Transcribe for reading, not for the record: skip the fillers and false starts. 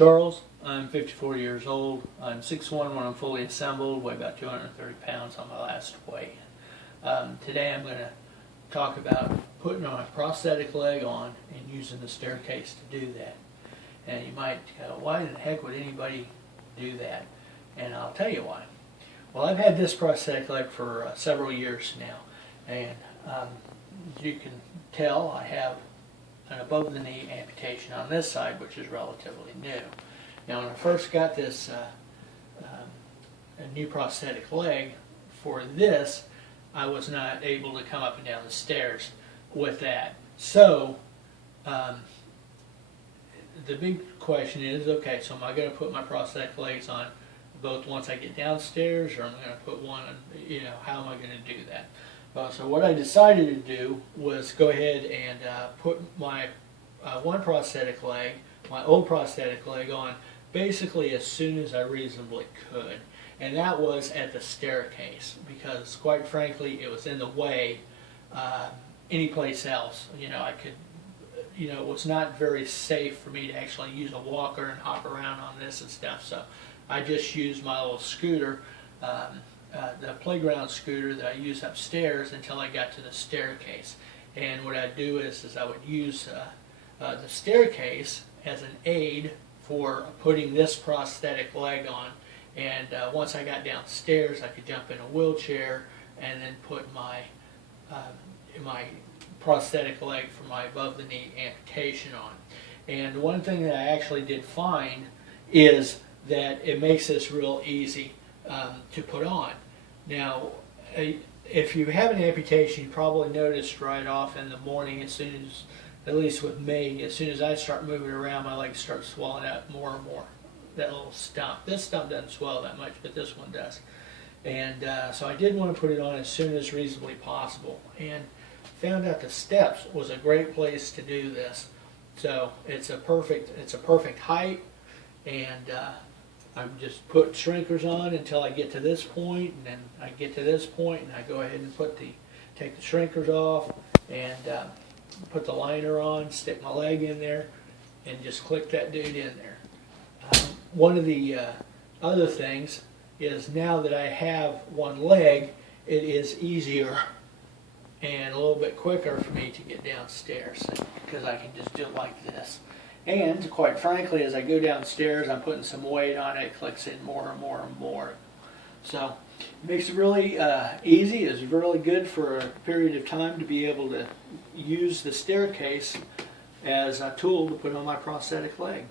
Charles. I'm 54 years old. I'm 6'1" when I'm fully assembled, weigh about 230 pounds on my last weigh. Today I'm going to talk about putting my prosthetic leg on and using the staircase to do that. And you might go, why the heck would anybody do that? And I'll tell you why. Well, I've had this prosthetic leg for several years now, and as you can tell, I have an above-the-knee amputation on this side, which is relatively new. Now, when I first got this a new prosthetic leg for this, I was not able to come up and down the stairs with that. So, the big question is, okay, so am I going to put my prosthetic legs on both once I get downstairs, or am I going to put one, how am I going to do that? So what I decided to do was go ahead and put my one prosthetic leg, my old prosthetic leg, on basically as soon as I reasonably could. And that was at the staircase, because quite frankly it was in the way any place else. I could, it was not very safe for me to actually use a walker and hop around on this and stuff. So I just used my little scooter, the playground scooter that I use upstairs, until I got to the staircase. And what I'd do is I would use the staircase as an aid for putting this prosthetic leg on. And once I got downstairs, I could jump in a wheelchair and then put my my prosthetic leg for my above-the-knee amputation on. And one thing that I actually did find is that it makes this real easy to put on. Now, if you have an amputation, you probably noticed right off in the morning, as soon as, at least with me, as soon as I start moving around, my legs start swelling out more and more. That little stump. This stump doesn't swell that much, but this one does. And so I did want to put it on as soon as reasonably possible, and found out the steps was a great place to do this. So it's a perfect height, and I just put shrinkers on until I get to this point, and then I get to this point, and I go ahead and take the shrinkers off, and put the liner on, stick my leg in there, and just click that dude in there. One of the other things is, now that I have one leg, it is easier and a little bit quicker for me to get downstairs, because I can just do it like this. And quite frankly, as I go downstairs, I'm putting some weight on it. It clicks in more and more and more. So it makes it really easy. It's really good for a period of time to be able to use the staircase as a tool to put on my prosthetic leg.